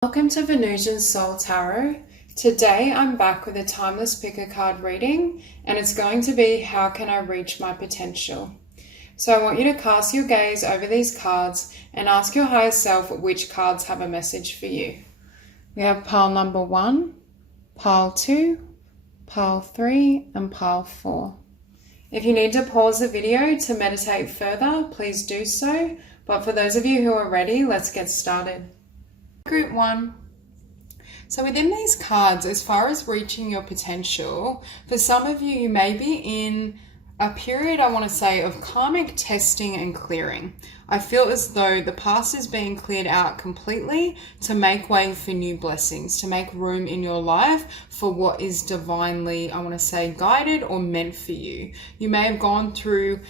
Welcome to Venusian Soul Tarot. Today I'm back with a timeless pick a card reading, and it's going to be how can I reach my potential. So I want you to cast your gaze over these cards and ask your higher self which cards have a message for you. We have pile number 1, pile 2, pile 3 and pile 4. If you need to pause the video to meditate further, please do so, but for those of you who are ready, let's get started. Group 1. So within these cards, as far as reaching your potential, for some of you, you may be in a period, I want to say, of karmic testing and clearing. I feel as though the past is being cleared out completely to make way for new blessings, to make room in your life for what is divinely, I want to say, guided or meant for you. You may have gone through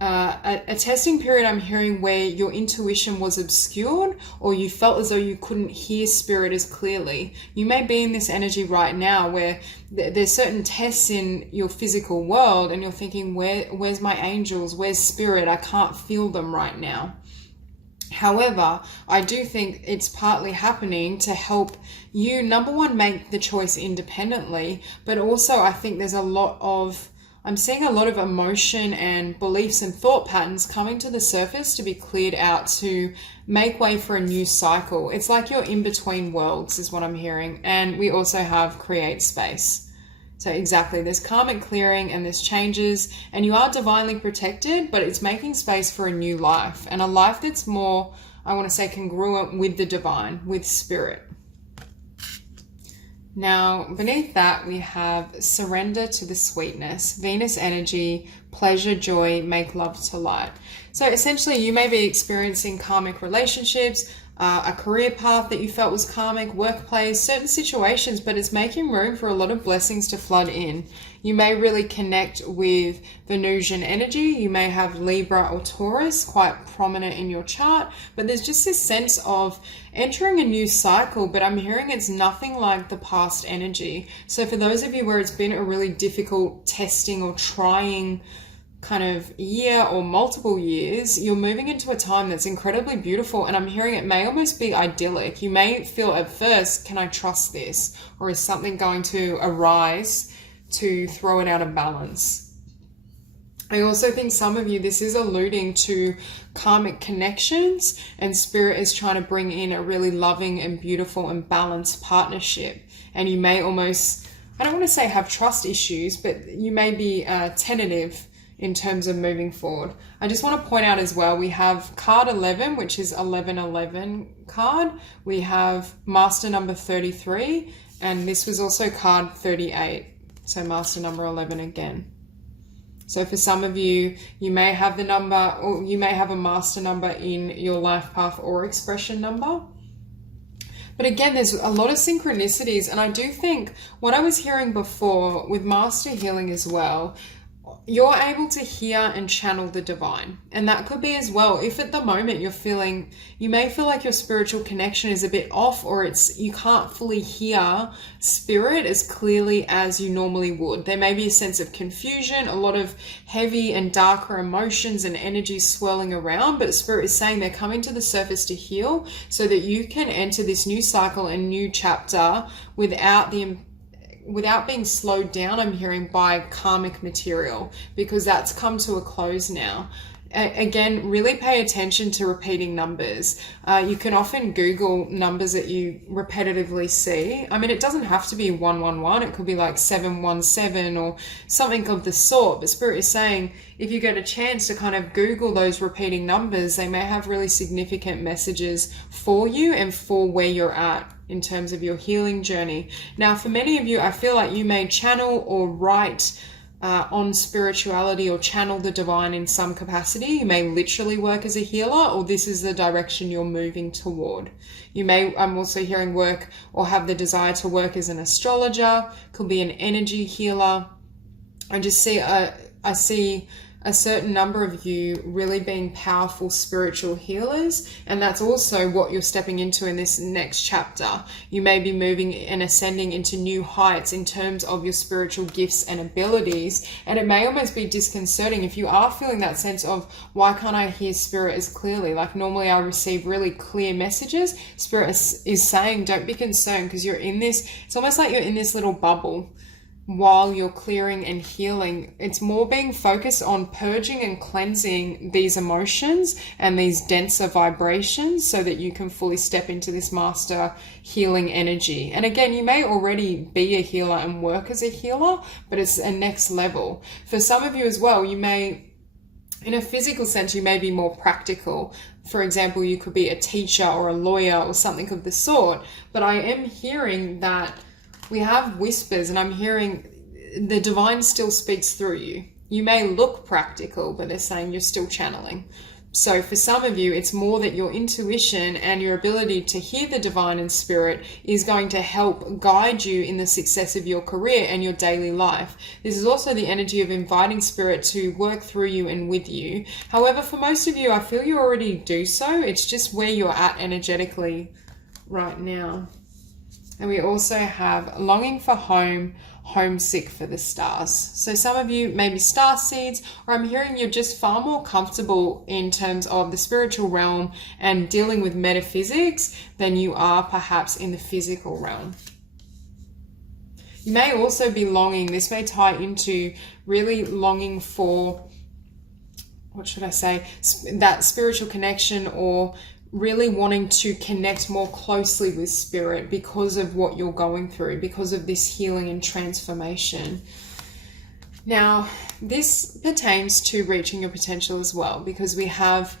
a testing period, I'm hearing, where your intuition was obscured or you felt as though you couldn't hear spirit as clearly. You may be in this energy right now where there's certain tests in your physical world and you're thinking, where's my angels? Where's spirit? I can't feel them right now. However, I do think it's partly happening to help you, number one, make the choice independently, but also I think there's I'm seeing a lot of emotion and beliefs and thought patterns coming to the surface to be cleared out to make way for a new cycle. It's like you're in between worlds is what I'm hearing. And we also have create space. So exactly, there's karmic clearing and there's changes and you are divinely protected, but it's making space for a new life and a life that's more, I want to say, congruent with the divine, with spirit. Now, beneath that, we have surrender to the sweetness, Venus energy, pleasure, joy, make love to light. So essentially, you may be experiencing karmic relationships, a career path that you felt was karmic, workplace, certain situations, but it's making room for a lot of blessings to flood in. You may really connect with Venusian energy. You may have Libra or Taurus quite prominent in your chart, but there's just this sense of entering a new cycle, but I'm hearing it's nothing like the past energy. So for those of you where it's been a really difficult testing or trying kind of year or multiple years, you're moving into a time that's incredibly beautiful, and I'm hearing it may almost be idyllic. You may feel at first, can I trust this? Or is something going to arise to throw it out of balance? I also think some of you, this is alluding to karmic connections and spirit is trying to bring in a really loving and beautiful and balanced partnership. And you may almost, I don't want to say have trust issues, but you may be tentative in terms of moving forward. I just want to point out as well, we have card 11, which is 1111 card. We have master number 33, and this was also card 38. So master number 11 again. So for some of you, you may have the number, or you may have a master number in your life path or expression number. But again, there's a lot of synchronicities. And I do think what I was hearing before with master healing as well, you're able to hear and channel the divine. And that could be as well, if at the moment you may feel like your spiritual connection is a bit off, or you can't fully hear spirit as clearly as you normally would. There may be a sense of confusion, a lot of heavy and darker emotions and energy swirling around, but spirit is saying they're coming to the surface to heal so that you can enter this new cycle and new chapter without being slowed down, I'm hearing, by karmic material, because that's come to a close now. Again, really pay attention to repeating numbers. You can often Google numbers that you repetitively see. I mean, it doesn't have to be 111. It could be like 717 or something of the sort. But Spirit is saying, if you get a chance to kind of Google those repeating numbers, they may have really significant messages for you and for where you're at in terms of your healing journey. Now, for many of you, I feel like you may channel or write on spirituality or channel the divine in some capacity. You may literally work as a healer, or this is the direction you're moving toward. You may, I'm also hearing, work or have the desire to work as an astrologer, could be an energy healer. I just see, I see a certain number of you really being powerful spiritual healers, and that's also what you're stepping into in this next chapter. You may be moving and ascending into new heights in terms of your spiritual gifts and abilities, and it may almost be disconcerting if you are feeling that sense of, why can't I hear spirit as clearly? Like normally I receive really clear messages. Spirit is saying, don't be concerned, because you're in this, it's almost like you're in this little bubble while you're clearing and healing. It's more being focused on purging and cleansing these emotions and these denser vibrations so that you can fully step into this master healing energy. And again, you may already be a healer and work as a healer, but it's a next level. For some of you as well, you may, in a physical sense, you may be more practical. For example, you could be a teacher or a lawyer or something of the sort, but I am hearing that we have whispers, and I'm hearing the divine still speaks through you. You may look practical, but they're saying you're still channeling. So for some of you, it's more that your intuition and your ability to hear the divine and spirit is going to help guide you in the success of your career and your daily life. This is also the energy of inviting spirit to work through you and with you. However, for most of you, I feel you already do so. It's just where you're at energetically right now. And we also have longing for home, homesick for the stars. So some of you may be star seeds, or I'm hearing you're just far more comfortable in terms of the spiritual realm and dealing with metaphysics than you are perhaps in the physical realm. You may also be longing, this may tie into really longing for, what should I say, that spiritual connection, or really wanting to connect more closely with spirit because of what you're going through, because of this healing and transformation. Now, this pertains to reaching your potential as well, because we have,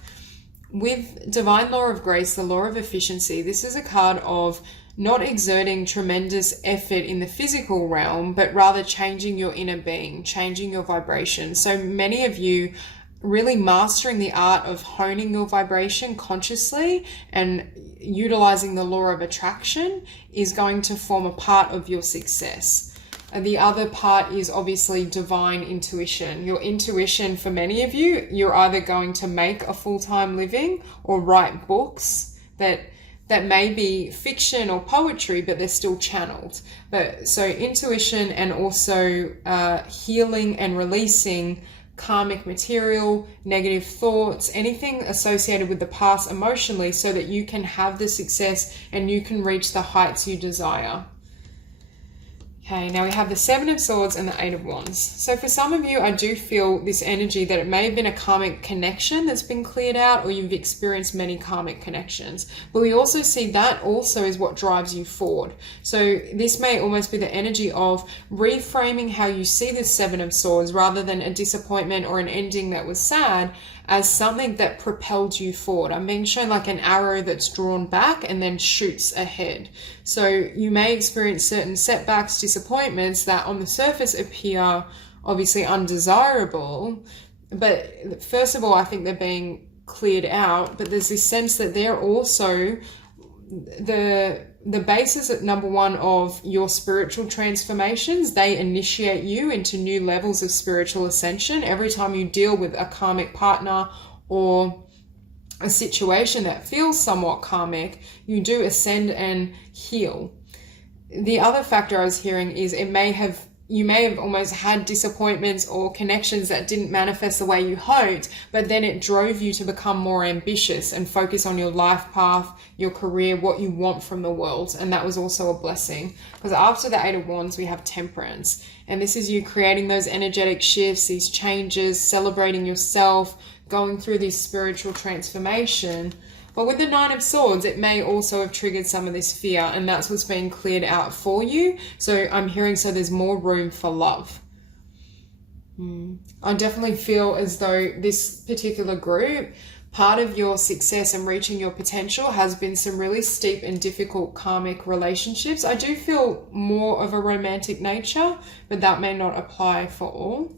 with Divine Law of Grace, the Law of Efficiency, this is a card of not exerting tremendous effort in the physical realm, but rather changing your inner being, changing your vibration. So many of you really mastering the art of honing your vibration consciously and utilizing the law of attraction is going to form a part of your success. And the other part is obviously divine intuition. Your intuition, for many of you, you're either going to make a full-time living or write books that may be fiction or poetry, but they're still channeled. But so intuition, and also healing and releasing karmic material, negative thoughts, anything associated with the past emotionally, so that you can have the success and you can reach the heights you desire. Okay, now we have the Seven of Swords and the Eight of Wands. So for some of you, I do feel this energy that it may have been a karmic connection that's been cleared out, or you've experienced many karmic connections. But we also see that also is what drives you forward. So this may almost be the energy of reframing how you see the Seven of Swords, rather than a disappointment or an ending that was sad, as something that propelled you forward. I'm being shown like an arrow that's drawn back and then shoots ahead. So you may experience certain setbacks, disappointments that on the surface appear obviously undesirable, but first of all, I think they're being cleared out, but there's this sense that they're also the basis at number one of your spiritual transformations. They initiate you into new levels of spiritual ascension. Every time you deal with a karmic partner or a situation that feels somewhat karmic, you do ascend and heal. The other factor I was hearing is you may have almost had disappointments or connections that didn't manifest the way you hoped, but then it drove you to become more ambitious and focus on your life path, your career, what you want from the world. And that was also a blessing, because after the Eight of Wands, we have Temperance. And this is you creating those energetic shifts, these changes, celebrating yourself, going through this spiritual transformation. But with the Nine of Swords, it may also have triggered some of this fear, and that's what's being cleared out for you. So I'm hearing, so there's more room for love. I definitely feel as though this particular group, part of your success and reaching your potential has been some really steep and difficult karmic relationships. I do feel more of a romantic nature, but that may not apply for all.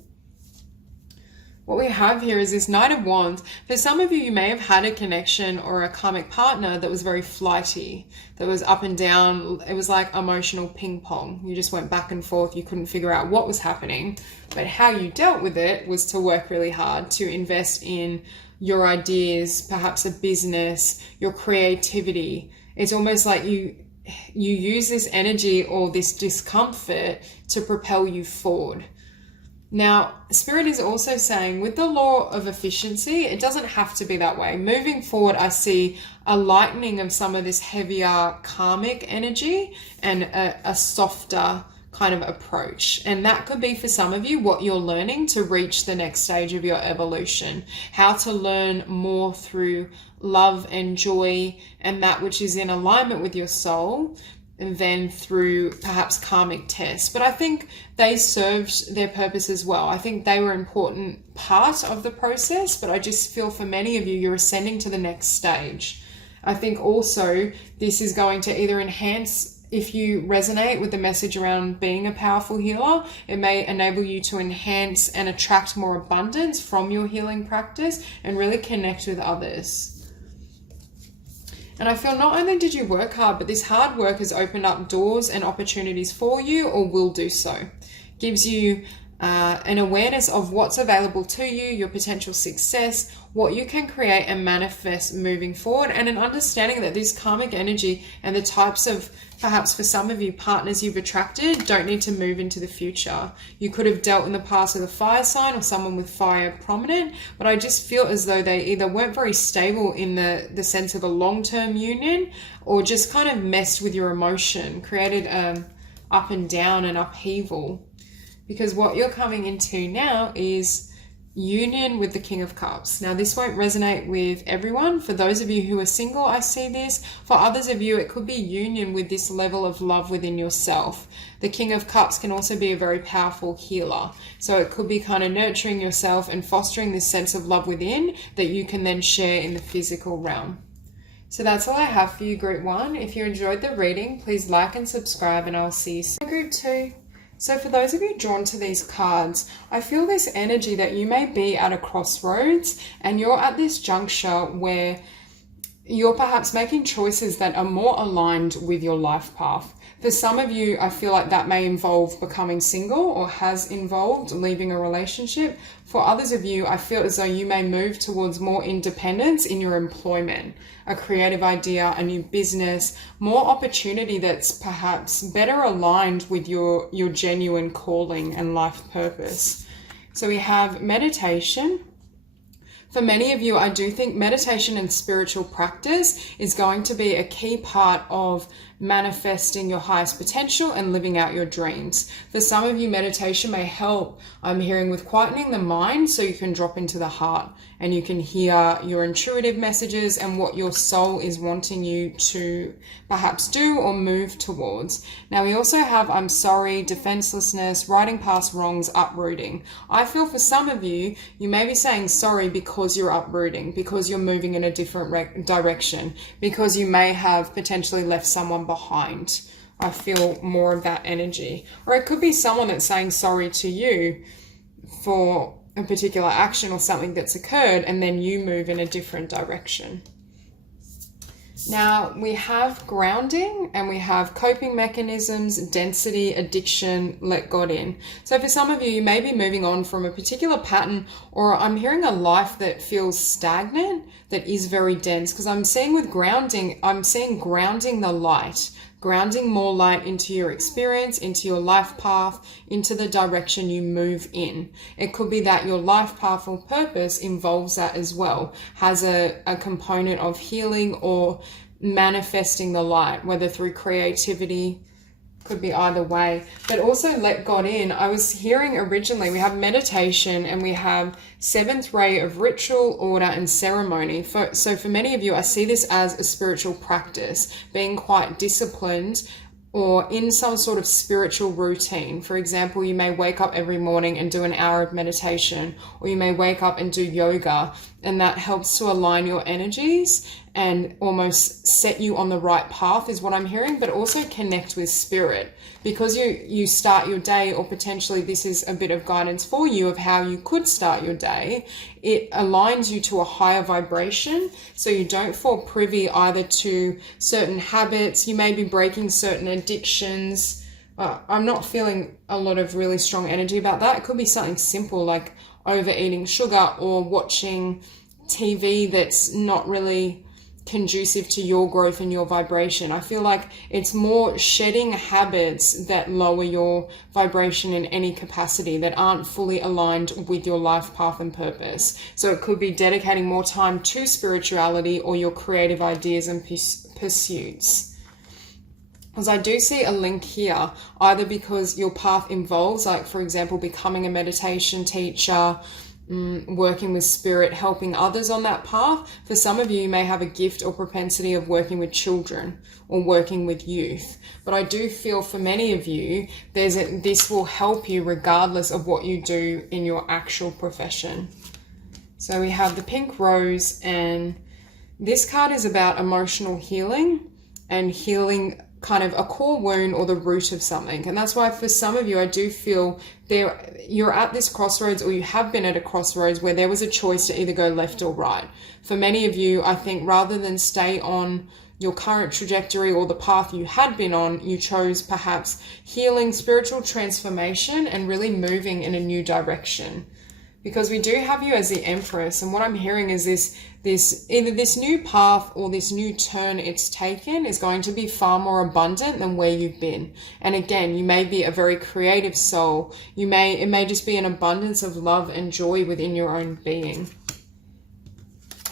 what we have here is this Knight of Wands. For some of you, you may have had a connection or a karmic partner that was very flighty, that was up and down. It was like emotional ping pong. You just went back and forth. You couldn't figure out what was happening. But how you dealt with it was to work really hard, to invest in your ideas, perhaps a business, your creativity. It's almost like you use this energy or this discomfort to propel you forward. Now, Spirit is also saying with the law of efficiency, it doesn't have to be that way. Moving forward, I see a lightening of some of this heavier karmic energy and a softer kind of approach. And that could be for some of you what you're learning to reach the next stage of your evolution. How to learn more through love and joy and that which is in alignment with your soul, and then through perhaps karmic tests. But I think they served their purpose as well. I think they were an important part of the process, but I just feel for many of you, you're ascending to the next stage. I think also this is going to either enhance, if you resonate with the message around being a powerful healer, it may enable you to enhance and attract more abundance from your healing practice and really connect with others. And I feel not only did you work hard, but this hard work has opened up doors and opportunities for you, or will do so. Gives you an awareness of what's available to you, your potential success, what you can create and manifest moving forward, and an understanding that this karmic energy and the types of, perhaps for some of you, partners you've attracted don't need to move into the future. You could have dealt in the past with a fire sign or someone with fire prominent, but I just feel as though they either weren't very stable in the sense of a long-term union, or just kind of messed with your emotion, created up and down and upheaval. Because what you're coming into now is union with the King of Cups. Now, this won't resonate with everyone. For those of you who are single, I see this. For others of you, it could be union with this level of love within yourself. The King of Cups can also be a very powerful healer. So it could be kind of nurturing yourself and fostering this sense of love within that you can then share in the physical realm. So that's all I have for you, Group 1. If you enjoyed the reading, please like and subscribe, and I'll see you soon. Group 2. So for those of you drawn to these cards, I feel this energy that you may be at a crossroads and you're at this juncture where you're perhaps making choices that are more aligned with your life path. For some of you, I feel like that may involve becoming single or has involved leaving a relationship. For others of you, I feel as though you may move towards more independence in your employment, a creative idea, a new business, more opportunity that's perhaps better aligned with your genuine calling and life purpose. So we have meditation. For many of you, I do think meditation and spiritual practice is going to be a key part of manifesting your highest potential and living out your dreams. For some of you, meditation may help, I'm hearing, with quietening the mind so you can drop into the heart and you can hear your intuitive messages and what your soul is wanting you to perhaps do or move towards. Now, we also have I'm sorry, defenselessness, riding past wrongs, uprooting. I feel for some of you, you may be saying sorry because you're uprooting, because you're moving in a different direction, because you may have potentially left someone behind. I feel more of that energy. Or it could be someone that's saying sorry to you for a particular action or something that's occurred, and then you move in a different direction. Now we have grounding and we have coping mechanisms, density, addiction, let God in. So for some of you, you may be moving on from a particular pattern, or I'm hearing a life that feels stagnant, that is very dense, because I'm seeing with grounding, I'm seeing grounding the light, grounding more light into your experience, into your life path, into the direction you move in. It could be that your life path or purpose involves that as well, has a component of healing or manifesting the light, whether through creativity, could be either way. But also let God in. I was hearing originally, we have meditation and we have seventh ray of ritual, order and ceremony. So for many of you, I see this as a spiritual practice, being quite disciplined or in some sort of spiritual routine. For example, you may wake up every morning and do an hour of meditation, or you may wake up and do yoga and that helps to align your energies and almost set you on the right path is what I'm hearing, but also connect with spirit. Because you start your day, or potentially this is a bit of guidance for you of how you could start your day, it aligns you to a higher vibration, so you don't fall privy either to certain habits. You may be breaking certain addictions. I'm not feeling a lot of really strong energy about that. It could be something simple like overeating sugar or watching TV that's not really conducive to your growth and your vibration. I feel like it's more shedding habits that lower your vibration in any capacity, that aren't fully aligned with your life path and purpose. So it could be dedicating more time to spirituality or your creative ideas and pursuits. Because I do see a link here, either because your path involves, like for example, becoming a meditation teacher, working with spirit, helping others on that path. For some of you, you may have a gift or propensity of working with children or working with youth. But I do feel for many of you, this will help you regardless of what you do in your actual profession. So we have the pink rose, and this card is about emotional healing and healing kind of a core wound or the root of something. And that's why for some of you, I do feel you're at this crossroads, or you have been at a crossroads where there was a choice to either go left or right. For many of you, I think rather than stay on your current trajectory or the path you had been on, you chose perhaps healing, spiritual transformation, and really moving in a new direction. Because we do have you as the Empress, and what I'm hearing is either this new path or this new turn it's taken is going to be far more abundant than where you've been. And again, you may be a very creative soul. It may just be an abundance of love and joy within your own being.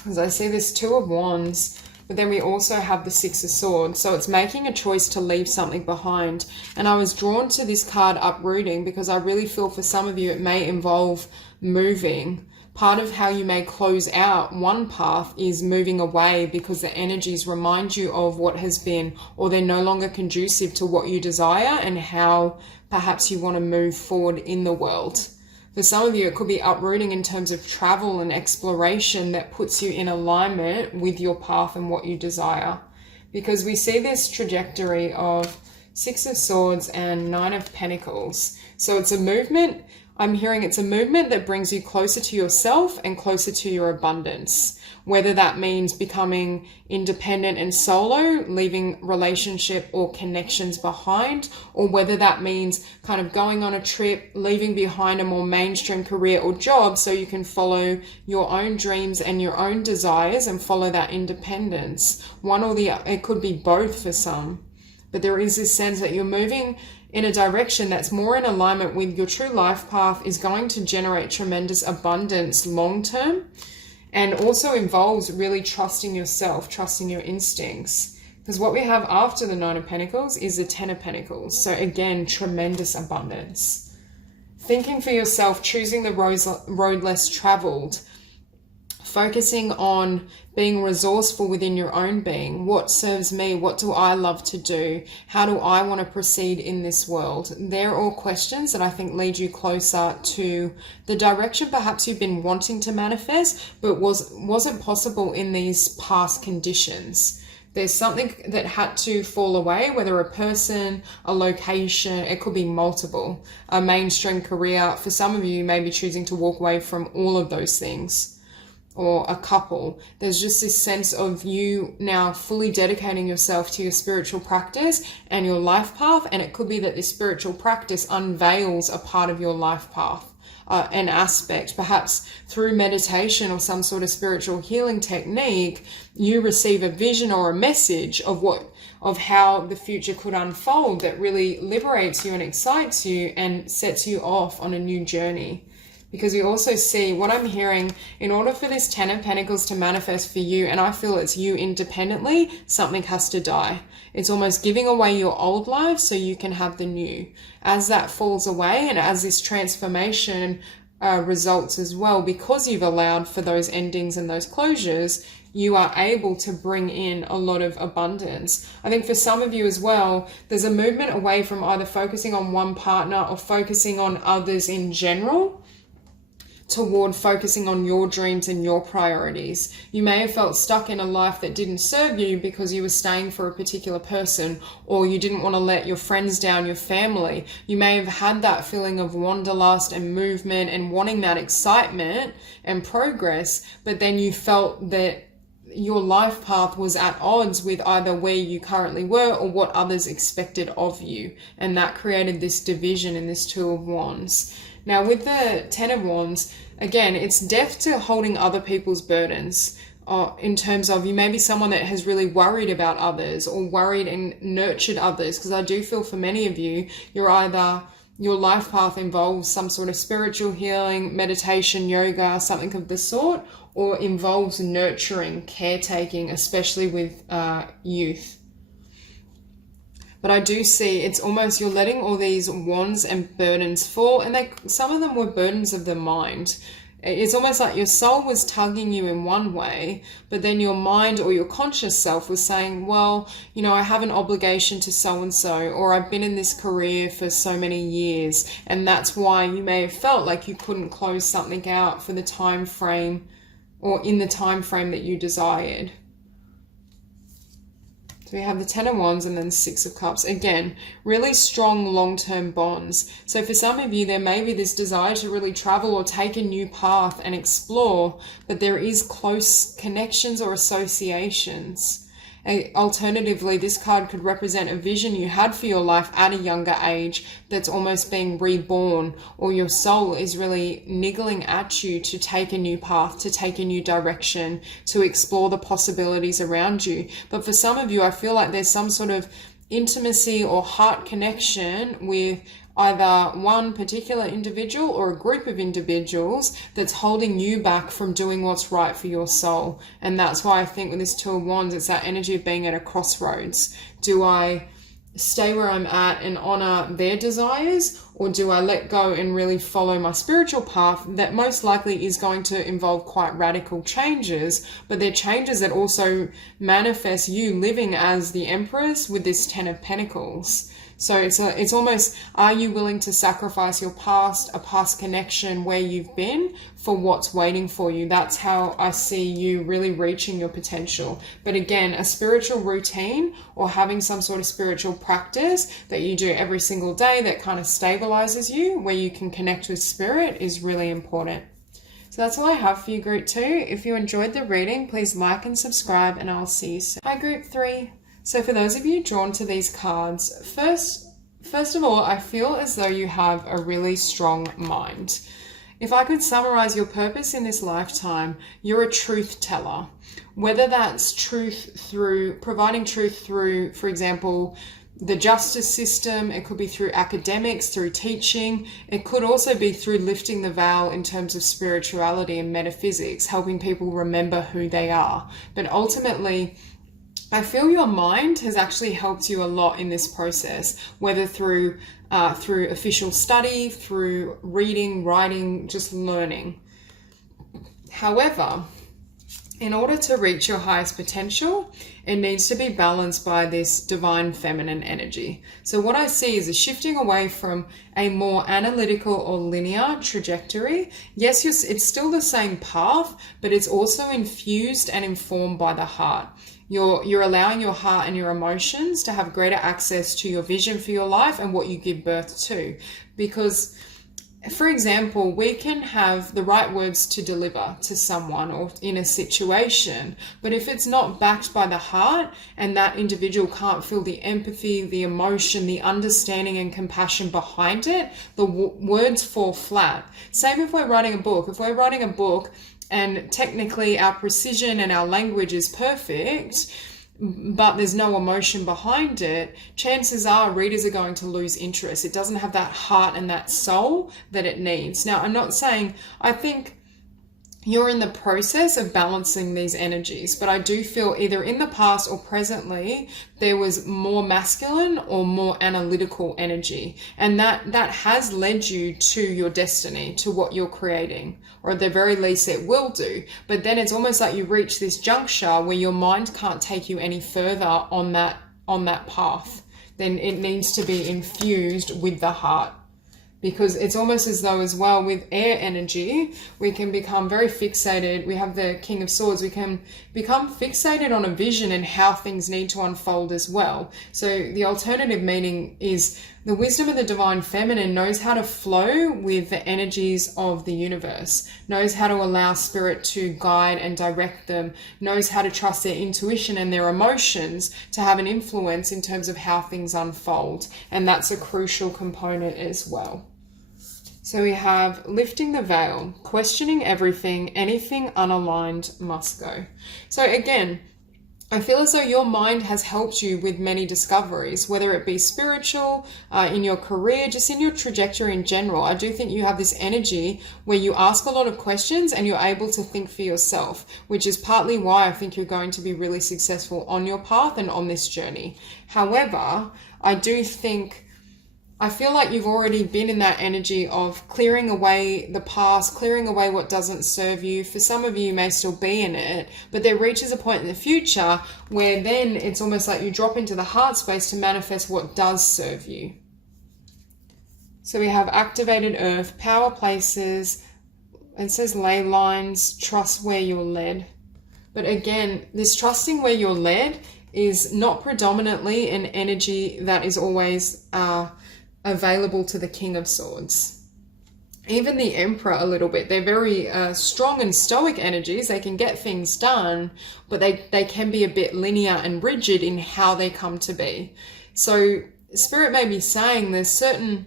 As I see this Two of Wands, but then we also have the Six of Swords. So it's making a choice to leave something behind. And I was drawn to this card, uprooting, because I really feel for some of you it may involve moving. Part of how you may close out one path is moving away, because the energies remind you of what has been, or they're no longer conducive to what you desire and how perhaps you want to move forward in the world. For some of you, it could be uprooting in terms of travel and exploration that puts you in alignment with your path and what you desire. Because we see this trajectory of Six of Swords and Nine of Pentacles. So it's a movement. I'm hearing it's a movement that brings you closer to yourself and closer to your abundance. Whether that means becoming independent and solo, leaving relationship or connections behind, or whether that means kind of going on a trip, leaving behind a more mainstream career or job so you can follow your own dreams and your own desires and follow that independence. One or the other, it could be both for some. But there is this sense that you're moving in a direction that's more in alignment with your true life path, is going to generate tremendous abundance long term, and also involves really trusting yourself, trusting your instincts. Because what we have after the Nine of Pentacles is the Ten of Pentacles. So again, tremendous abundance. Thinking for yourself, choosing the road less traveled, focusing on being resourceful within your own being. What serves me? What do I love to do? How do I want to proceed in this world? They're all questions that I think lead you closer to the direction perhaps you've been wanting to manifest, but wasn't possible in these past conditions. There's something that had to fall away, whether a person, a location, it could be multiple, a mainstream career. For some of you, you may be choosing to walk away from all of those things. Or a couple. There's just this sense of you now fully dedicating yourself to your spiritual practice and your life path. And it could be that this spiritual practice unveils a part of your life path, an aspect, perhaps through meditation or some sort of spiritual healing technique. You receive a vision or a message of how the future could unfold that really liberates you and excites you and sets you off on a new journey. Because we also see, what I'm hearing, in order for this Ten of Pentacles to manifest for you, and I feel it's you independently, something has to die. It's almost giving away your old life so you can have the new. As that falls away and as this transformation results as well, because you've allowed for those endings and those closures, you are able to bring in a lot of abundance. I think for some of you as well, there's a movement away from either focusing on one partner or focusing on others in general. toward focusing on your dreams and your priorities. You may have felt stuck in a life that didn't serve you because you were staying for a particular person, or you didn't want to let your friends down, your family. You may have had that feeling of wanderlust and movement and wanting that excitement and progress, but then you felt that your life path was at odds with either where you currently were or what others expected of you. And that created this division in this Two of Wands. Now with the Ten of Wands, again, it's death to holding other people's burdens. In terms of, you may be someone that has really worried about others or worried and nurtured others, because I do feel for many of you, you're either, your life path involves some sort of spiritual healing, meditation, yoga, something of the sort, or involves nurturing, caretaking, especially with youth. But I do see it's almost you're letting all these wands and burdens fall, and some of them were burdens of the mind. It's almost like your soul was tugging you in one way, but then your mind or your conscious self was saying, well, you know, I have an obligation to so-and-so, or I've been in this career for so many years, and that's why you may have felt like you couldn't close something out for the time frame or in the time frame that you desired. So we have the Ten of Wands and then Six of Cups. Again, really strong long-term bonds. So for some of you, there may be this desire to really travel or take a new path and explore, but there is close connections or associations. Alternatively, this card could represent a vision you had for your life at a younger age that's almost being reborn, or your soul is really niggling at you to take a new path, to take a new direction, to explore the possibilities around you. But for some of you, I feel like there's some sort of intimacy or heart connection with either one particular individual or a group of individuals that's holding you back from doing what's right for your soul. And that's why I think with this Two of Wands, it's that energy of being at a crossroads. Do I stay where I'm at and honor their desires, or do I let go and really follow my spiritual path that most likely is going to involve quite radical changes, but they're changes that also manifest you living as the Empress with this Ten of Pentacles. So it's almost, are you willing to sacrifice your past, a past connection where you've been, for what's waiting for you? That's how I see you really reaching your potential. But again, a spiritual routine or having some sort of spiritual practice that you do every single day that kind of stabilizes you, where you can connect with spirit, is really important. So that's all I have for you, Group 2. If you enjoyed the reading, please like and subscribe, and I'll see you soon. Hi, Group 3. So for those of you drawn to these cards, first of all, I feel as though you have a really strong mind. If I could summarize your purpose in this lifetime, you're a truth teller. Whether that's truth through providing truth through, for example, the justice system, it could be through academics, through teaching, it could also be through lifting the veil in terms of spirituality and metaphysics, helping people remember who they are. But ultimately, I feel your mind has actually helped you a lot in this process, whether through official study, through reading, writing, just learning. However, in order to reach your highest potential, it needs to be balanced by this divine feminine energy. So what I see is a shifting away from a more analytical or linear trajectory. Yes, it's still the same path, but it's also infused and informed by the heart. You're allowing your heart and your emotions to have greater access to your vision for your life and what you give birth to. Because, for example, we can have the right words to deliver to someone or in a situation, but if it's not backed by the heart and that individual can't feel the empathy, the emotion, the understanding and compassion behind it, the words fall flat. Same if we're writing a book. If we're writing a book and technically our precision and our language is perfect, but there's no emotion behind it, chances are readers are going to lose interest. It doesn't have that heart and that soul that it needs. Now, I'm not saying, I think you're in the process of balancing these energies, but I do feel either in the past or presently there was more masculine or more analytical energy, and that has led you to your destiny, to what you're creating, or at the very least it will do. But then it's almost like you reach this juncture where your mind can't take you any further on that path. Then it needs to be infused with the heart. because it's almost as though as well with air energy, we can become very fixated. We have the King of Swords. We can become fixated on a vision and how things need to unfold as well. So the alternative meaning is the wisdom of the divine feminine knows how to flow with the energies of the universe, knows how to allow spirit to guide and direct them, knows how to trust their intuition and their emotions to have an influence in terms of how things unfold. And that's a crucial component as well. So we have lifting the veil, questioning everything, anything unaligned must go. So again, I feel as though your mind has helped you with many discoveries, whether it be spiritual, in your career, just in your trajectory in general. I do think you have this energy where you ask a lot of questions and you're able to think for yourself, which is partly why I think you're going to be really successful on your path and on this journey. However, I feel like you've already been in that energy of clearing away the past, clearing away what doesn't serve you. For some of you may still be in it, but there reaches a point in the future where then it's almost like you drop into the heart space to manifest what does serve you. So we have activated earth, power places, it says ley lines, trust where you're led. But again, this trusting where you're led is not predominantly an energy that is always available to the King of Swords. Even the Emperor a little bit. They're very strong and stoic energies. They can get things done, but they can be a bit linear and rigid in how they come to be. So Spirit may be saying there's certain...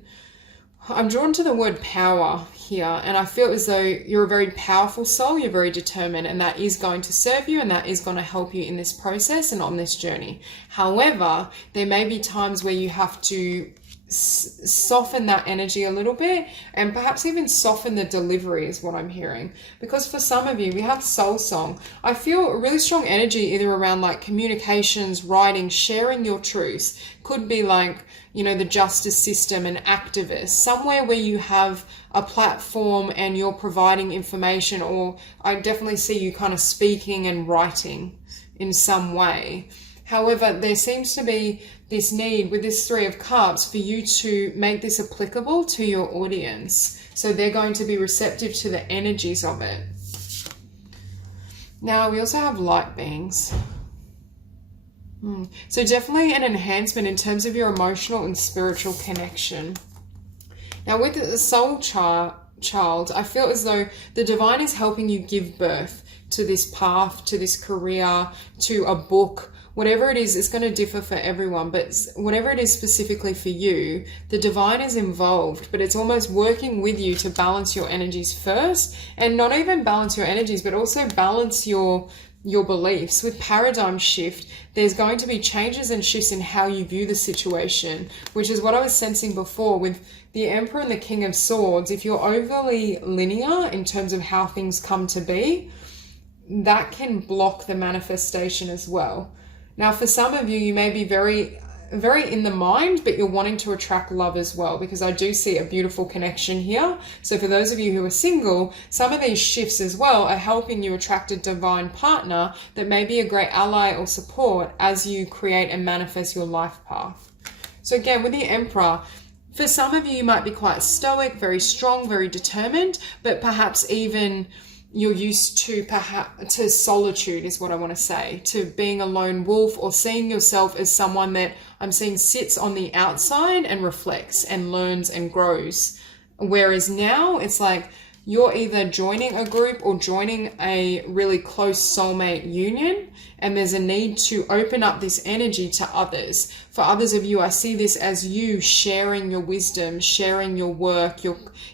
I'm drawn to the word power here, and I feel as though you're a very powerful soul, you're very determined, and that is going to serve you and that is going to help you in this process and on this journey. However, there may be times where you have to soften that energy a little bit and perhaps even soften the delivery is what I'm hearing. Because for some of you, we have soul song. I feel a really strong energy either around like communications, writing, sharing your truths. Could be like, you know, the justice system, an activist, somewhere where you have a platform and you're providing information, or I definitely see you kind of speaking and writing in some way. However, there seems to be this need with this Three of Cups for you to make this applicable to your audience. So they're going to be receptive to the energies of it. Now, we also have light beings. So definitely an enhancement in terms of your emotional and spiritual connection. Now, with the soul child, I feel as though the divine is helping you give birth to this path, to this career, to a book. Whatever it is, it's going to differ for everyone, but whatever it is specifically for you, the divine is involved, but it's almost working with you to balance your energies first, and not even balance your energies, but also balance your beliefs. With paradigm shift, there's going to be changes and shifts in how you view the situation, which is what I was sensing before with the Emperor and the King of Swords. If you're overly linear in terms of how things come to be, that can block the manifestation as well. Now, for some of you, you may be very, very in the mind, but you're wanting to attract love as well, because I do see a beautiful connection here. So for those of you who are single, some of these shifts as well are helping you attract a divine partner that may be a great ally or support as you create and manifest your life path. So again, with the Emperor, for some of you, you might be quite stoic, very strong, very determined, but perhaps even you're used to solitude is what I want to say, to being a lone wolf, or seeing yourself as someone that I'm seeing sits on the outside and reflects and learns and grows. Whereas now it's like you're either joining a group or joining a really close soulmate union, and there's a need to open up this energy to others. For others of you, I see this as you sharing your wisdom, sharing your work,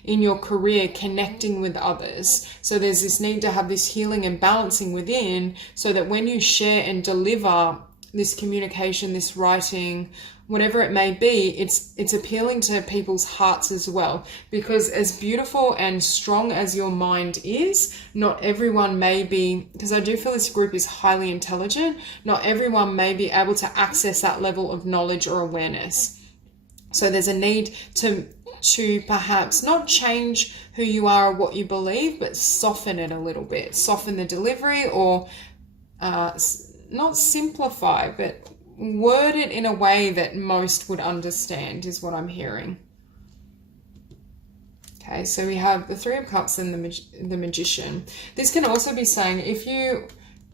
in your career, connecting with others. So there's this need to have this healing and balancing within, so that when you share and deliver this communication, this writing, whatever it may be, it's appealing to people's hearts as well. Because as beautiful and strong as your mind is, not everyone may be, because I do feel this group is highly intelligent, not everyone may be able to access that level of knowledge or awareness. So there's a need to perhaps not change who you are or what you believe, but soften it a little bit. Soften the delivery, or not simplify, but word it in a way that most would understand is what I'm hearing. Okay, so we have the Three of Cups and the Magician. This can also be saying if you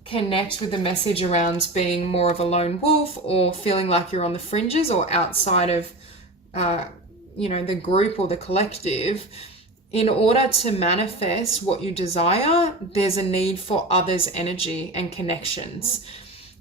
connect with the message around being more of a lone wolf or feeling like you're on the fringes or outside of, you know, the group or the collective, in order to manifest what you desire, there's a need for others' energy and connections.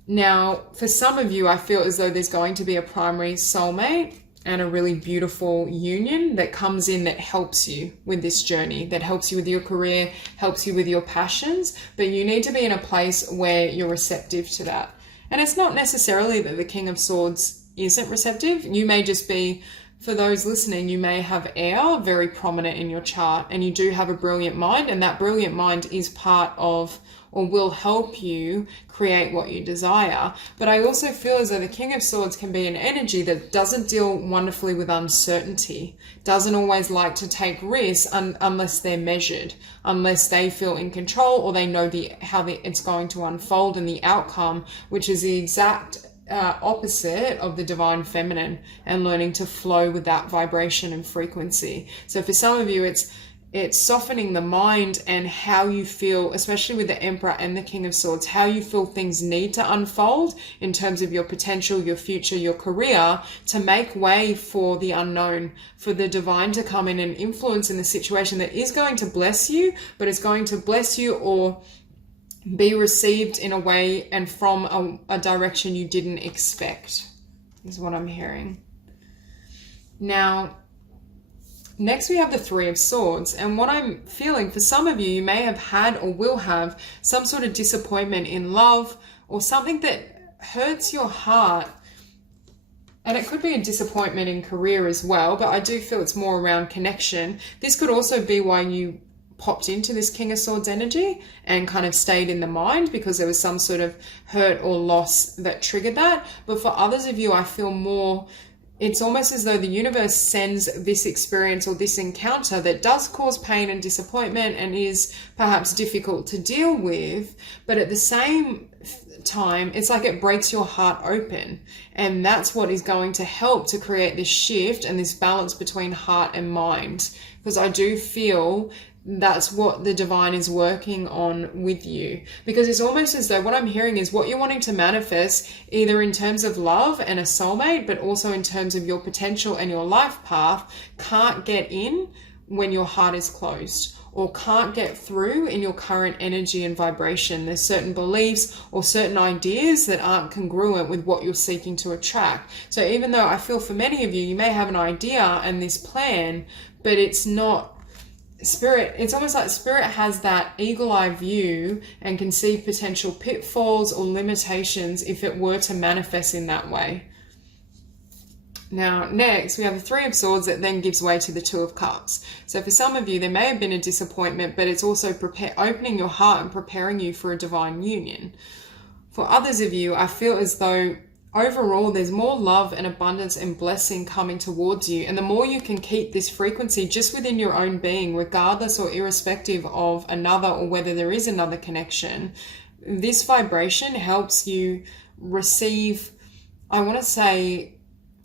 Now, for some of you, I feel as though there's going to be a primary soulmate and a really beautiful union that comes in that helps you with this journey, that helps you with your career, helps you with your passions, but you need to be in a place where you're receptive to that. And it's not necessarily that the King of Swords isn't receptive. You may just be, for those listening, you may have air very prominent in your chart and you do have a brilliant mind, and that brilliant mind is part of or will help you create what you desire. But I also feel as though the King of Swords can be an energy that doesn't deal wonderfully with uncertainty, doesn't always like to take risks unless they're measured, unless they feel in control or they know how it's going to unfold and the outcome, which is the exact opposite of the divine feminine and learning to flow with that vibration and frequency. So for some of you, it's softening the mind and how you feel, especially with the Emperor and the King of Swords, how you feel things need to unfold in terms of your potential, your future, your career, to make way for the unknown, for the divine to come in and influence in the situation that is going to bless you, but it's going to bless you or be received in a way and from a direction you didn't expect, is what I'm hearing. Now, next we have the Three of Swords, and what I'm feeling for some of you, you may have had or will have some sort of disappointment in love or something that hurts your heart. And it could be a disappointment in career as well, but I do feel it's more around connection. This could also be why you popped into this King of Swords energy and kind of stayed in the mind because there was some sort of hurt or loss that triggered that. But for others of you, I feel more, it's almost as though the universe sends this experience or this encounter that does cause pain and disappointment and is perhaps difficult to deal with, but at the same time, it's like it breaks your heart open, and that's what is going to help to create this shift and this balance between heart and mind, because I do feel that's what the divine is working on with you, because it's almost as though what I'm hearing is what you're wanting to manifest, either in terms of love and a soulmate, but also in terms of your potential and your life path, can't get in when your heart is closed, or can't get through in your current energy and vibration. There's certain beliefs or certain ideas that aren't congruent with what you're seeking to attract. So even though I feel for many of you, you may have an idea and this plan, but it's not Spirit, it's almost like Spirit has that eagle-eye view and can see potential pitfalls or limitations if it were to manifest in that way. Now, next, we have the Three of Swords that then gives way to the Two of Cups. So for some of you, there may have been a disappointment, but it's also opening your heart and preparing you for a divine union. For others of you, I feel as though overall, there's more love and abundance and blessing coming towards you. And the more you can keep this frequency just within your own being, regardless or irrespective of another or whether there is another connection, this vibration helps you receive, I want to say,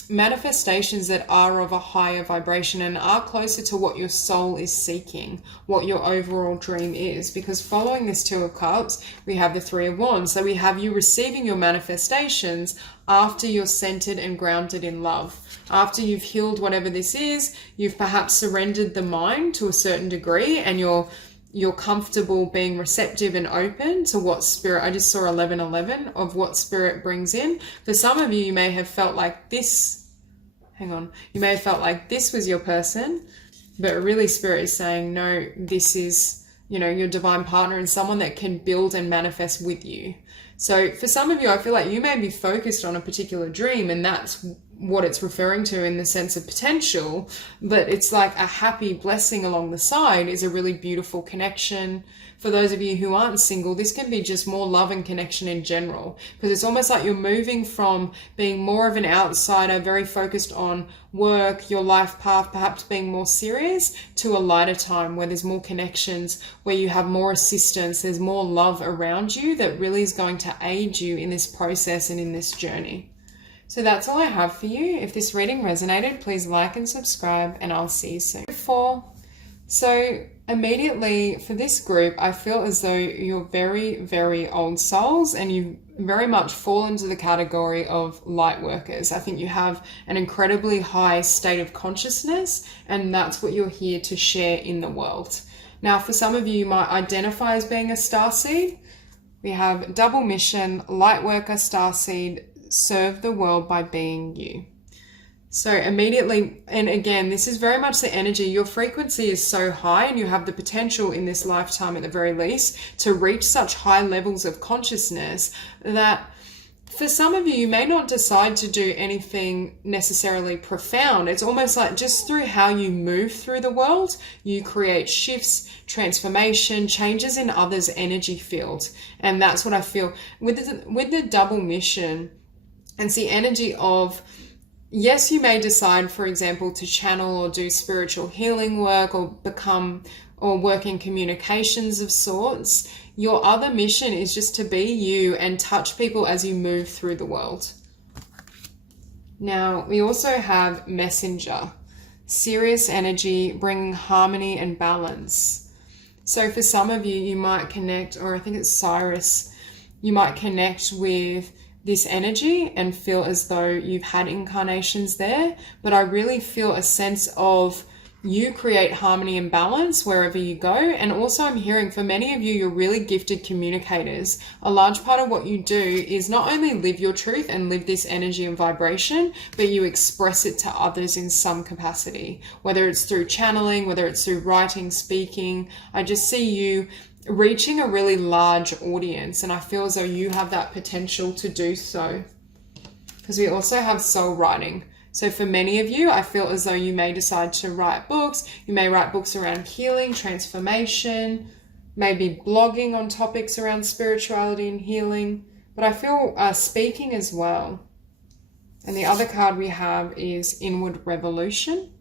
manifestations that are of a higher vibration and are closer to what your soul is seeking, what your overall dream is. Because following this Two of Cups, we have the Three of Wands. So we have you receiving your manifestations after you're centered and grounded in love. After you've healed whatever this is, you've perhaps surrendered the mind to a certain degree, and you're comfortable being receptive and open to what Spirit, I just saw 1111 of what Spirit brings in. For some of you, you may have felt like this, you may have felt like this was your person, but really Spirit is saying, no, this is, your divine partner and someone that can build and manifest with you. So for some of you, I feel like you may be focused on a particular dream, and that's what it's referring to in the sense of potential, but it's like a happy blessing along the side is a really beautiful connection. For those of you who aren't single, this can be just more love and connection in general, because it's almost like you're moving from being more of an outsider, very focused on work, your life path, perhaps being more serious, to a lighter time where there's more connections, where you have more assistance, there's more love around you that really is going to aid you in this process and in this journey. So that's all I have for you. If this reading resonated, please like and subscribe, and I'll see you soon. For So immediately for this group, I feel as though you're very, very old souls and you very much fall into the category of light workers. I think you have an incredibly high state of consciousness, and that's what you're here to share in the world. Now, for some of you, you might identify as being a starseed. We have double mission, light worker, starseed, serve the world by being you. So immediately, and again, this is very much the energy. Your frequency is so high and you have the potential in this lifetime at the very least to reach such high levels of consciousness that for some of you, you may not decide to do anything necessarily profound. It's almost like just through how you move through the world, you create shifts, transformation, changes in others' energy field. And that's what I feel with the double mission. And it's the energy of, yes, you may decide, for example, to channel or do spiritual healing work or become or work in communications of sorts. Your other mission is just to be you and touch people as you move through the world. Now, we also have messenger, serious energy, bringing harmony and balance. So for some of you, you might connect, or I think it's Cyrus, you might connect with this energy and feel as though you've had incarnations there. But I really feel a sense of you create harmony and balance wherever you go. And also I'm hearing for many of you, you're really gifted communicators. A large part of what you do is not only live your truth and live this energy and vibration, but you express it to others in some capacity, whether it's through channeling, whether it's through writing, speaking. I just see you reaching a really large audience, and I feel as though you have that potential to do so. Because we also have soul writing. So for many of you, I feel as though you may decide to write books. You may write books around healing, transformation, maybe blogging on topics around spirituality and healing. But I feel speaking as well. And the other card we have is inward revolution.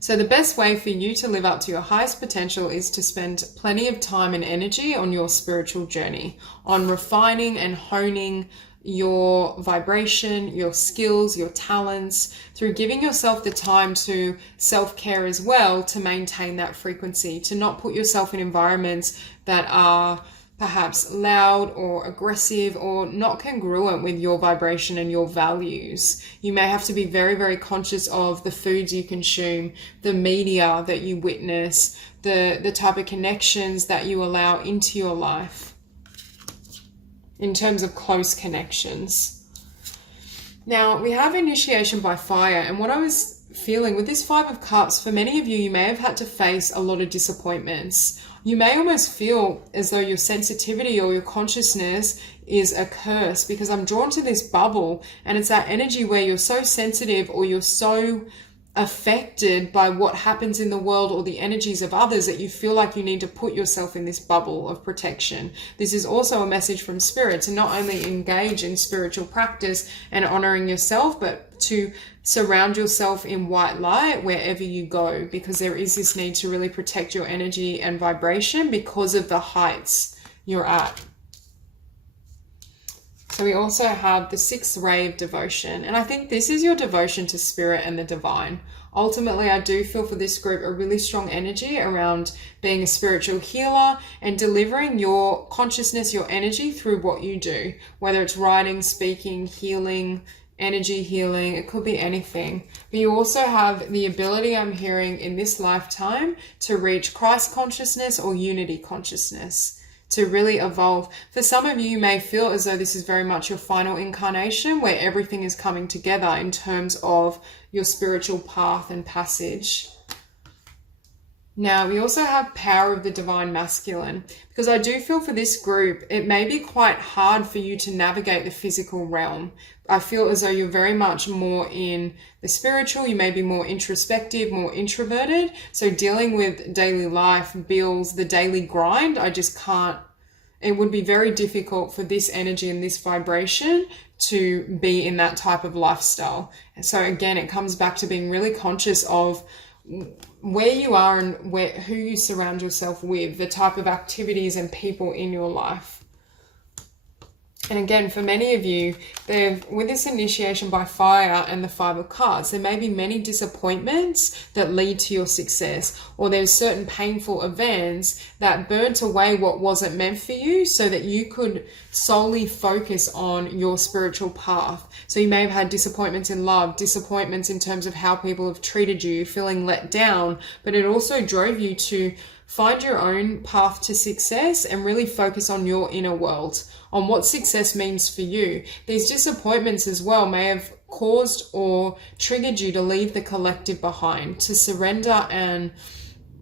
So the best way for you to live up to your highest potential is to spend plenty of time and energy on your spiritual journey, on refining and honing your vibration, your skills, your talents, through giving yourself the time to self-care as well, to maintain that frequency, to not put yourself in environments that are perhaps loud or aggressive or not congruent with your vibration and your values. You may have to be very, very conscious of the foods you consume, the media that you witness, the type of connections that you allow into your life in terms of close connections. Now, we have initiation by fire, and what I was feeling with this Five of Cups, for many of you, you may have had to face a lot of disappointments. You may almost feel as though your sensitivity or your consciousness is a curse, because I'm drawn to this bubble, and it's that energy where you're so sensitive or you're so affected by what happens in the world or the energies of others that you feel like you need to put yourself in this bubble of protection. This is also a message from Spirit to not only engage in spiritual practice and honoring yourself, but to surround yourself in white light wherever you go, because there is this need to really protect your energy and vibration because of the heights you're at. So we also have the sixth ray of devotion. And I think this is your devotion to spirit and the divine. Ultimately, I do feel for this group a really strong energy around being a spiritual healer and delivering your consciousness, your energy through what you do, whether it's writing, speaking, healing, energy healing, it could be anything. But you also have the ability, I'm hearing, in this lifetime to reach Christ consciousness or unity consciousness, to really evolve. For some of you, you may feel as though this is very much your final incarnation where everything is coming together in terms of your spiritual path and passage. Now, we also have power of the divine masculine, because I do feel for this group, it may be quite hard for you to navigate the physical realm. I feel as though you're very much more in the spiritual, you may be more introspective, more introverted. So dealing with daily life, bills, the daily grind, I just can't, it would be very difficult for this energy and this vibration to be in that type of lifestyle. So again, it comes back to being really conscious of where you are and who you surround yourself with, the type of activities and people in your life. And again, for many of you, with this initiation by fire and the Five of Cups, there may be many disappointments that lead to your success, or there's certain painful events that burnt away what wasn't meant for you so that you could solely focus on your spiritual path. So you may have had disappointments in love, disappointments in terms of how people have treated you, feeling let down, but it also drove you to find your own path to success and really focus on your inner world, on what success means for you. These disappointments as well may have caused or triggered you to leave the collective behind, to surrender and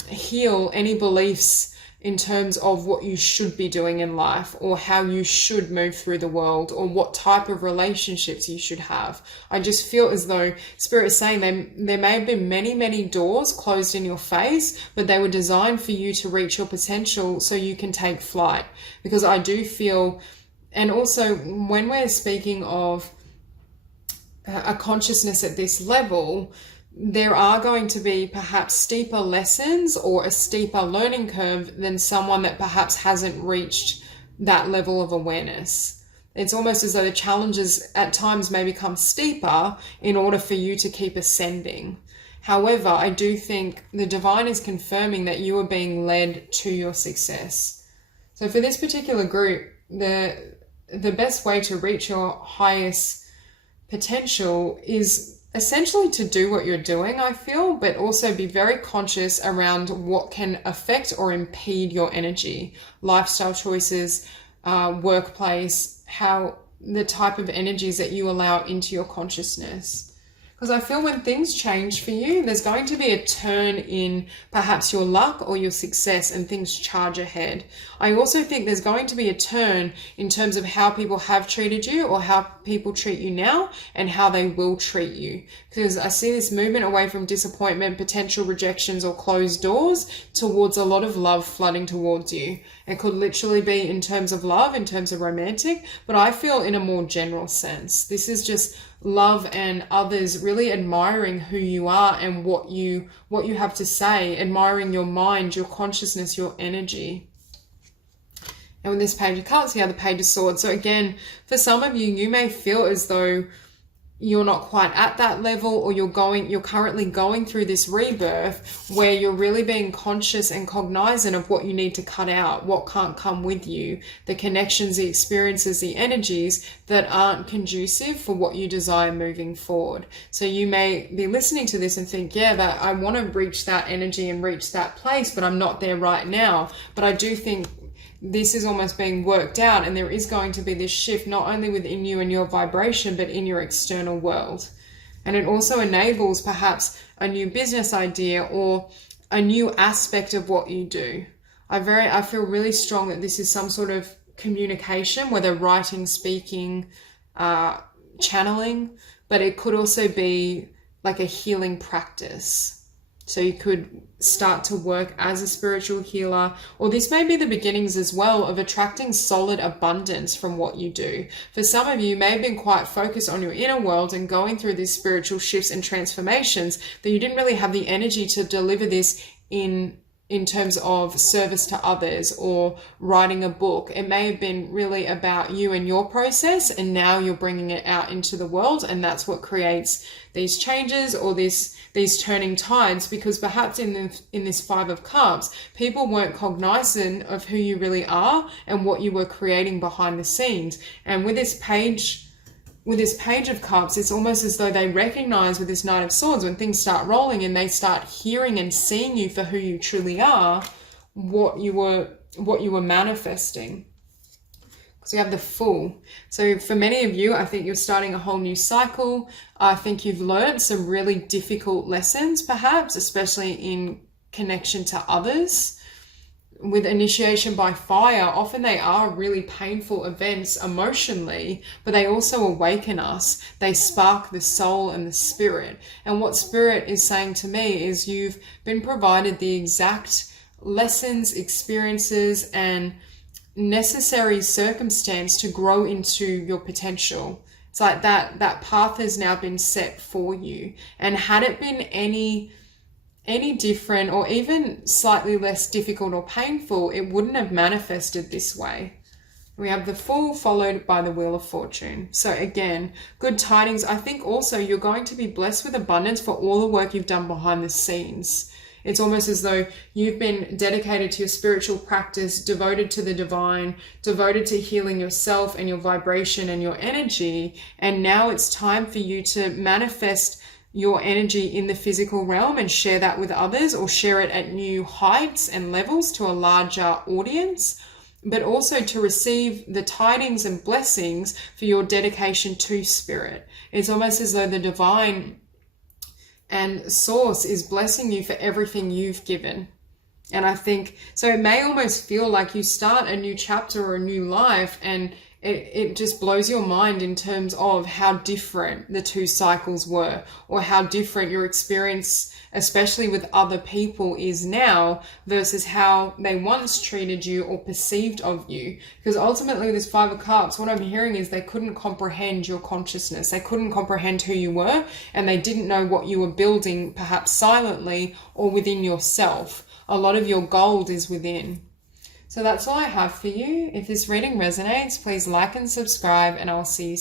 heal any beliefs in terms of what you should be doing in life, or how you should move through the world, or what type of relationships you should have. I just feel as though Spirit is saying there may have been many, many doors closed in your face, but they were designed for you to reach your potential so you can take flight. Because I do feel, and also when we're speaking of a consciousness at this level, there are going to be perhaps steeper lessons or a steeper learning curve than someone that perhaps hasn't reached that level of awareness. It's almost as though the challenges at times may become steeper in order for you to keep ascending. However, I do think the divine is confirming that you are being led to your success. So for this particular group, the best way to reach your highest potential is essentially to do what you're doing, I feel, but also be very conscious around what can affect or impede your energy, lifestyle choices, workplace, how the type of energies that you allow into your consciousness. Because I feel when things change for you, there's going to be a turn in perhaps your luck or your success, and things charge ahead. I also think there's going to be a turn in terms of how people have treated you, or how people treat you now, and how they will treat you. Because I see this movement away from disappointment, potential rejections, or closed doors towards a lot of love flooding towards you. It could literally be in terms of love, in terms of romantic, but I feel in a more general sense. This is just love and others really admiring who you are and what you have to say, admiring your mind, your consciousness, your energy. And with this Page of Cups, you have the Page of Swords. So again, for some of you, you may feel as though you're not quite at that level, or you're currently going through this rebirth where you're really being conscious and cognizant of what you need to cut out, what can't come with you, the connections, the experiences, the energies that aren't conducive for what you desire moving forward. So you may be listening to this and think, yeah, that I want to reach that energy and reach that place, but I'm not there right now. But I do think this is almost being worked out, and there is going to be this shift not only within you and your vibration, but in your external world. And it also enables perhaps a new business idea or a new aspect of what you do. I feel really strong that this is some sort of communication, whether writing, speaking, channeling, but it could also be like a healing practice. So you could start to work as a spiritual healer, or this may be the beginnings as well of attracting solid abundance from what you do. For some of you may have been quite focused on your inner world and going through these spiritual shifts and transformations that you didn't really have the energy to deliver this in terms of service to others or writing a book. It may have been really about you and your process, and now you're bringing it out into the world, and that's what creates these changes or these turning tides, because perhaps in this Five of Cups, people weren't cognizant of who you really are and what you were creating behind the scenes. And with this Page of Cups, it's almost as though they recognize with this Knight of Swords, when things start rolling and they start hearing and seeing you for who you truly are, what you were manifesting. So you have the Fool. So for many of you, I think you're starting a whole new cycle. I think you've learned some really difficult lessons, perhaps, especially in connection to others. With initiation by fire, often they are really painful events emotionally, but they also awaken us. They spark the soul and the spirit. And what Spirit is saying to me is you've been provided the exact lessons, experiences, and necessary circumstance to grow into your potential. It's like that path has now been set for you. And had it been any different or even slightly less difficult or painful, it wouldn't have manifested this way. We have the Fool followed by the Wheel of Fortune. So again, good tidings. I think also you're going to be blessed with abundance for all the work you've done behind the scenes. It's almost as though you've been dedicated to your spiritual practice, devoted to the divine, devoted to healing yourself and your vibration and your energy. And now it's time for you to manifest your energy in the physical realm and share that with others, or share it at new heights and levels to a larger audience, but also to receive the tidings and blessings for your dedication to spirit. It's almost as though the divine and source is blessing you for everything you've given. And I think, so it may almost feel like you start a new chapter or a new life, and it just blows your mind in terms of how different the two cycles were, or how different your experience, especially with other people, is now versus how they once treated you or perceived of you. Because ultimately this Five of Cups, what I'm hearing is they couldn't comprehend your consciousness. They couldn't comprehend who you were, and they didn't know what you were building, perhaps silently or within yourself. A lot of your gold is within. So that's all I have for you. If this reading resonates, please like and subscribe, and I'll see you soon.